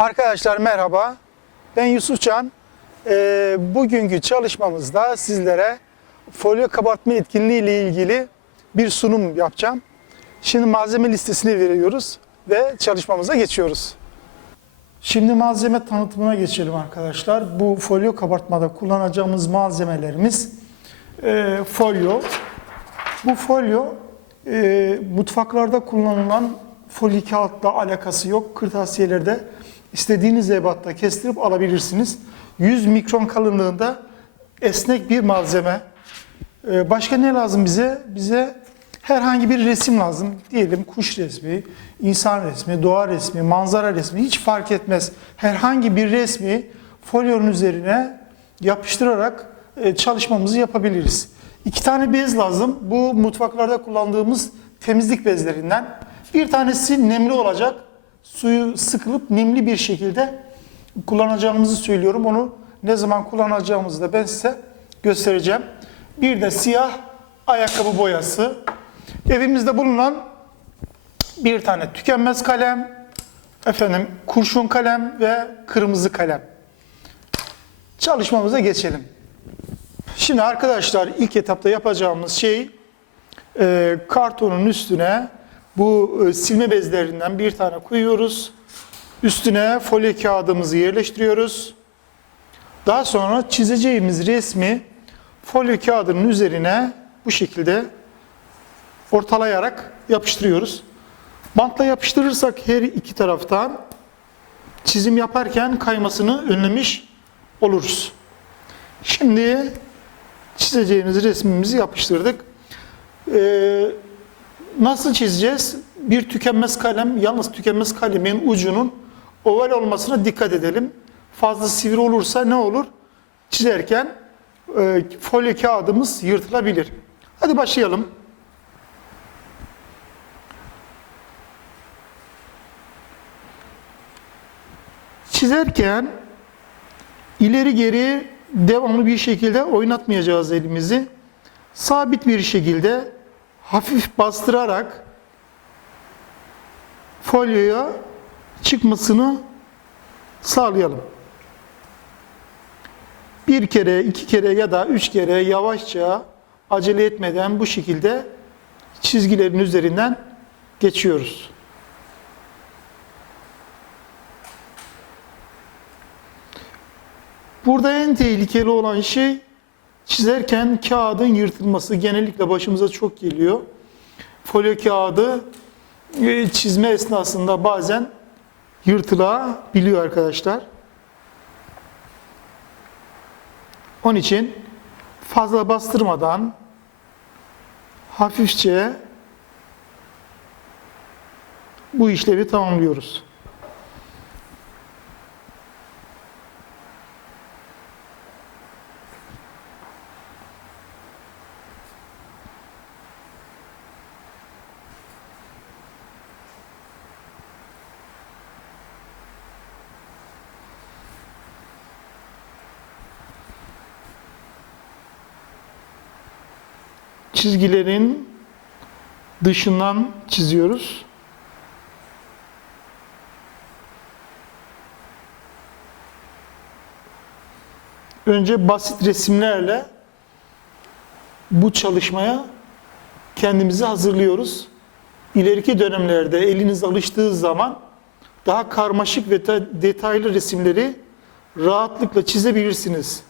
Arkadaşlar merhaba. Ben Yusuf Can. Ee, bugünkü çalışmamızda sizlere folyo kabartma etkinliği ile ilgili bir sunum yapacağım. Şimdi malzeme listesini veriyoruz ve çalışmamıza geçiyoruz. Şimdi malzeme tanıtımına geçelim arkadaşlar. Bu folyo kabartmada kullanacağımız malzemelerimiz e, folyo. Bu folyo e, mutfaklarda kullanılan folyo kağıtla alakası yok. Kırtasiyelerde istediğiniz ebatta kestirip alabilirsiniz. 100 mikron kalınlığında esnek bir malzeme. E, başka ne lazım bize? Bize herhangi bir resim lazım. Diyelim kuş resmi, insan resmi, doğa resmi, manzara resmi hiç fark etmez. Herhangi bir resmi folyonun üzerine yapıştırarak e, çalışmamızı yapabiliriz. İki tane bez lazım. Bu mutfaklarda kullandığımız temizlik bezlerinden. Bir tanesi nemli olacak. Suyu sıkılıp nemli bir şekilde kullanacağımızı söylüyorum. Onu ne zaman kullanacağımızı da ben size göstereceğim. Bir de siyah ayakkabı boyası. Evimizde bulunan bir tane tükenmez kalem, efendim kurşun kalem ve kırmızı kalem. Çalışmamıza geçelim. Şimdi arkadaşlar ilk etapta yapacağımız şey e, kartonun üstüne bu e, silme bezlerinden bir tane koyuyoruz. Üstüne folyo kağıdımızı yerleştiriyoruz. Daha sonra çizeceğimiz resmi folyo kağıdının üzerine bu şekilde ortalayarak yapıştırıyoruz. Bantla yapıştırırsak her iki taraftan çizim yaparken kaymasını önlemiş oluruz. Şimdi çizeceğimiz resmimizi yapıştırdık. Ee, nasıl çizeceğiz? Bir tükenmez kalem, yalnız tükenmez kalemin ucunun oval olmasına dikkat edelim. Fazla sivri olursa ne olur? Çizerken e, folyo kağıdımız yırtılabilir. Hadi başlayalım. Çizerken ileri geri devamlı bir şekilde oynatmayacağız elimizi. Sabit bir şekilde hafif bastırarak folyoya çıkmasını sağlayalım. Bir kere, iki kere ya da üç kere yavaşça acele etmeden bu şekilde çizgilerin üzerinden geçiyoruz. Burada en tehlikeli olan şey çizerken kağıdın yırtılması. Genellikle başımıza çok geliyor. Folyo kağıdı e, çizme esnasında bazen yırtılabiliyor arkadaşlar. Onun için fazla bastırmadan hafifçe bu işlevi tamamlıyoruz. Çizgilerin dışından çiziyoruz. Önce basit resimlerle bu çalışmaya kendimizi hazırlıyoruz. İleriki dönemlerde eliniz alıştığı zaman daha karmaşık ve detaylı resimleri rahatlıkla çizebilirsiniz.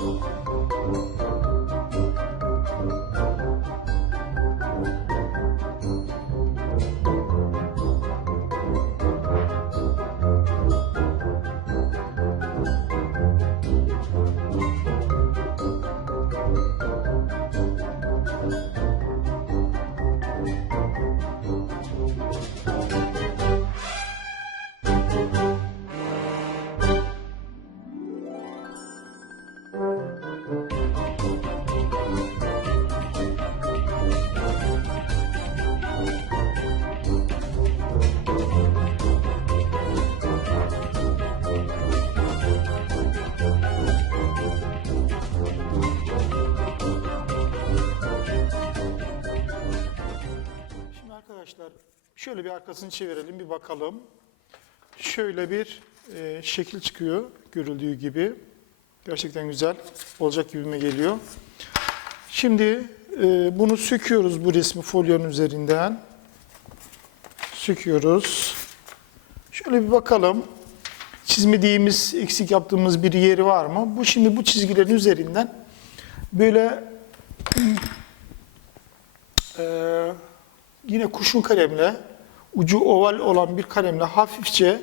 Google。Şöyle bir arkasını çevirelim bir bakalım. Şöyle bir e, şekil çıkıyor görüldüğü gibi. Gerçekten güzel olacak gibime geliyor. Şimdi e, bunu söküyoruz bu resmi folyonun üzerinden. Söküyoruz. Şöyle bir bakalım. Çizmediğimiz, eksik yaptığımız bir yeri var mı? Bu şimdi bu çizgilerin üzerinden böyle e, yine kurşun kalemle ucu oval olan bir kalemle hafifçe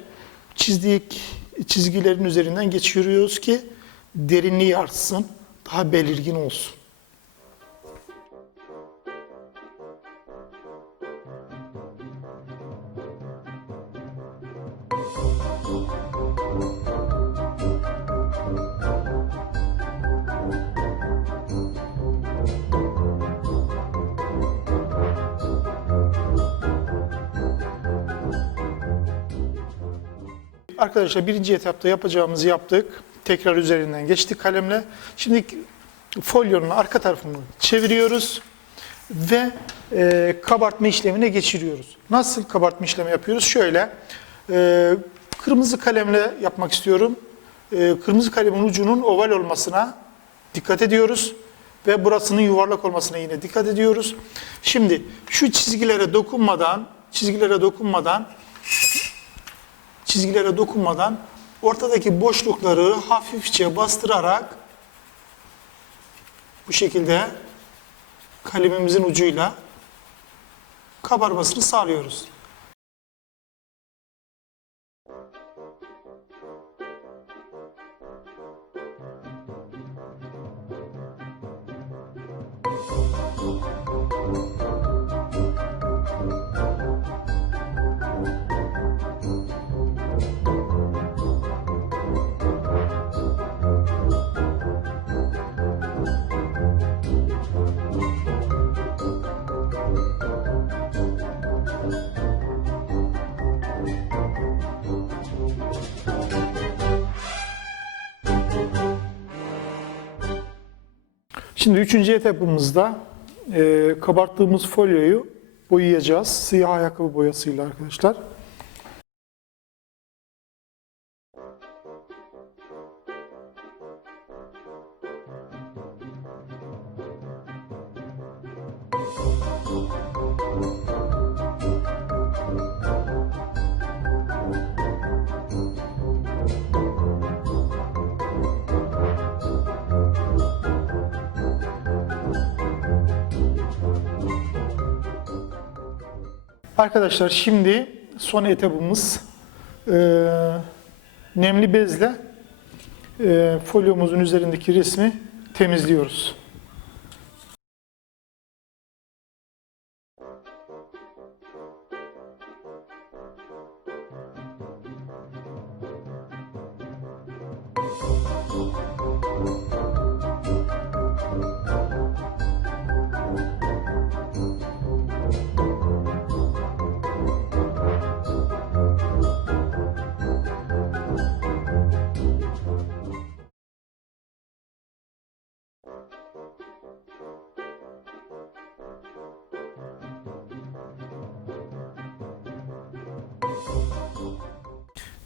çizdik çizgilerin üzerinden geçiriyoruz ki derinliği artsın, daha belirgin olsun. Arkadaşlar birinci etapta yapacağımızı yaptık. Tekrar üzerinden geçtik kalemle. Şimdi folyonun arka tarafını çeviriyoruz ve e, kabartma işlemine geçiriyoruz. Nasıl kabartma işlemi yapıyoruz? Şöyle, e, kırmızı kalemle yapmak istiyorum. E, kırmızı kalemin ucunun oval olmasına dikkat ediyoruz ve burasının yuvarlak olmasına yine dikkat ediyoruz. Şimdi şu çizgilere dokunmadan, çizgilere dokunmadan çizgilere dokunmadan ortadaki boşlukları hafifçe bastırarak bu şekilde kalemimizin ucuyla kabarmasını sağlıyoruz. Şimdi üçüncü etapımızda e, kabarttığımız folyoyu boyayacağız. Siyah ayakkabı boyasıyla arkadaşlar. Arkadaşlar şimdi son etapımız e, nemli bezle e, folyomuzun üzerindeki resmi temizliyoruz.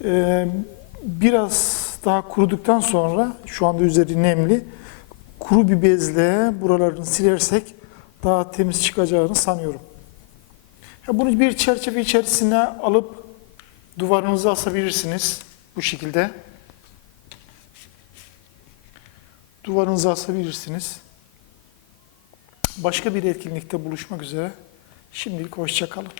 Ee, biraz daha kuruduktan sonra şu anda üzeri nemli kuru bir bezle buralarını silersek daha temiz çıkacağını sanıyorum. Bunu bir çerçeve içerisine alıp duvarınıza asabilirsiniz bu şekilde. duvarınıza asabilirsiniz. Başka bir etkinlikte buluşmak üzere. Şimdilik hoşçakalın.